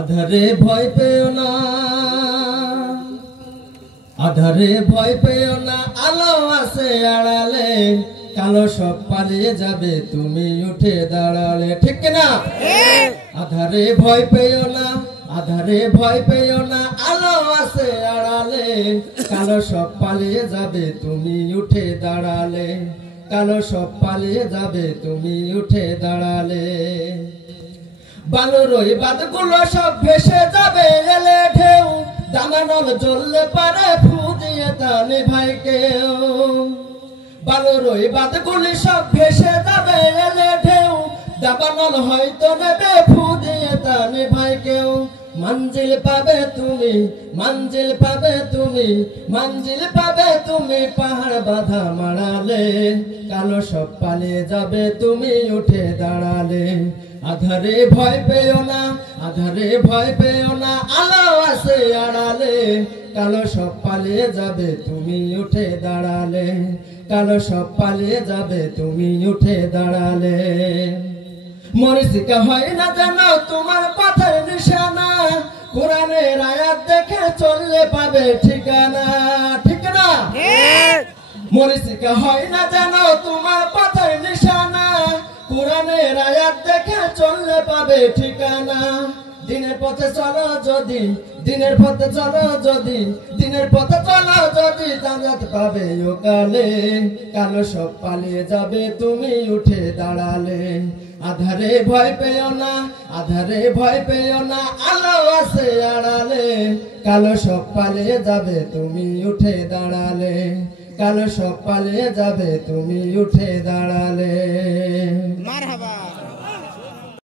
আধারে ভয় পেও না, আধারে ভয় পেও না, আলো আছে আড়ালে, কালো সব পালিয়ে যাবে তুমি উঠে দাঁড়ালে। ঠিক না? আধারে ভয় পেও না, আধারে ভয় পেও না, আলো আছে আড়ালে, কালো সব পালিয়ে যাবে তুমি উঠে দাঁড়ালে, কালো সব পালিয়ে যাবে তুমি উঠে দাঁড়ালে। বালুর ওই বাঁধগুলো সব ভেসে যাবে এলে ঢেউ, দামানল জ্বললে পারে ফু দিয়ে তালে ভাই কেউ। বালুর ওই বাঁধগুলি সব ভেসে যাবে এলে ঢেউ, দামানল হয়তো নেবে ফু দিয়ে তালে ভাই কেউ। মঞ্জিল পাবে তুমি, মঞ্জিল পাবে তুমি, মঞ্জিল পাবে তুমি পাহাড় বাঁধা মাড়ালে, কালো সব পালিয়ে যাবে তুমি উঠে দাঁড়ালে। আধারে ভয় পেও না, আধারে ভয় পেও না, আলো আছে আড়ালে, কালো সব পালিয়ে যাবে তুমি উঠে দাঁড়ালে, কালো সব পালিয়ে যাবে তুমি উঠে দাঁড়ালে। মরিচিকা হয় না জানো তোমার পথের নিশানা, কোরআনের আয়াত দেখে চললে পাবে ঠিকানা। ঠিক না? মরিচিকা হয় না জানো তোমার পথের নিশানা, কোরআনের আয়াত দেখে চললে পাবে ঠিকানা। দিনের পথে চলো যদি, দিনের পথে চলো যদি, দিনের পথে চলো যদি, জান্নাত পাবে ওকালে, কালো সব পালিয়ে যাবে তুমি উঠে দাঁড়ালে। আধারে ভয় পেও না, আধারে ভয় পেও না, আলো আছে আড়ালে, কালো সব পালিয়ে যাবে তুমি উঠে দাঁড়ালে, কালো সব পালিয়ে যাবে তুমি উঠে দাঁড়ালে। মারহাবা।